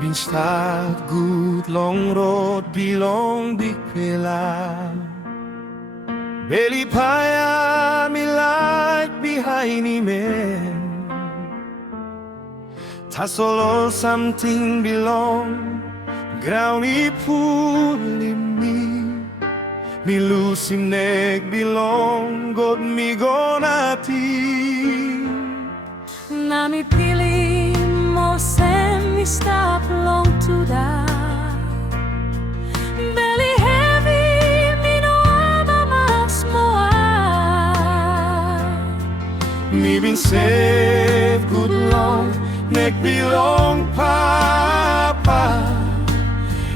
bin stad gut long road bilong dik pela Beli paya mi like behind men Tasol something belong Ground puli mi Lusim nek belong God mi gonati Na mi pili mo sem mi stop long to die Belly heavy mi no ama mas moa Mi bin safe good long nek belong papa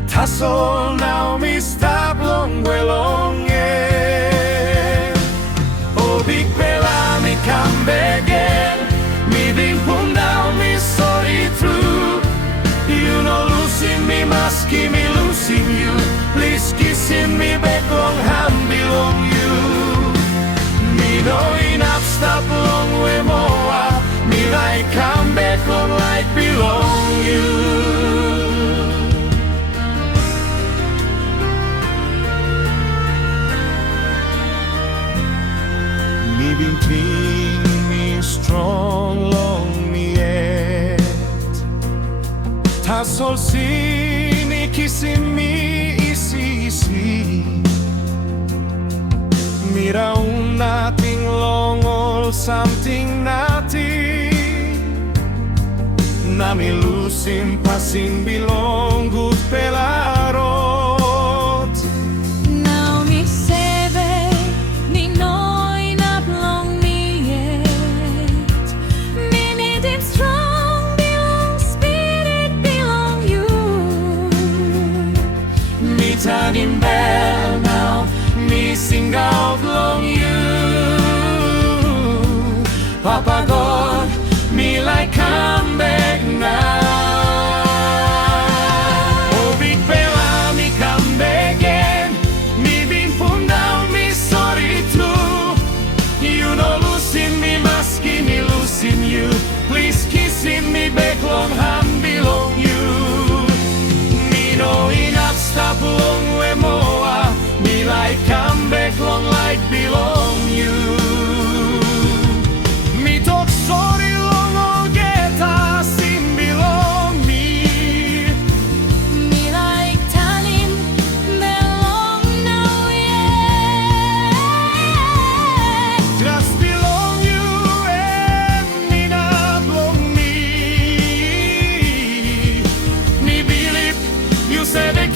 Tasol now mi stop long welong Oh big bella mi come back again Mi bin pun down mi sorry true You know Lusim me maski me losing you Please kissing me back long hand belong you Me know enough stop long way more Me like come back long like belong you Mi bin clean me strong long me yet Tasol sini kissing me isi Mira un nothing long all something nothing Na mi Lusim passing belong good pelarot Now mi sebe ni noi na long mi yet Mi need it strong belong spirit belong you Mi tanim bell now Mi sing out long you Papa God me like come back now Oh big fella me come back again Me been put down me sorry too You know losing me maski me losing you Please kissing me back long hand belong you Me know enough stop long way more Me like come back long like belong you Me talk sorry long all get us in belong me Me like Tanin belong now yeah Just belong you and me not belong me Me believe you said it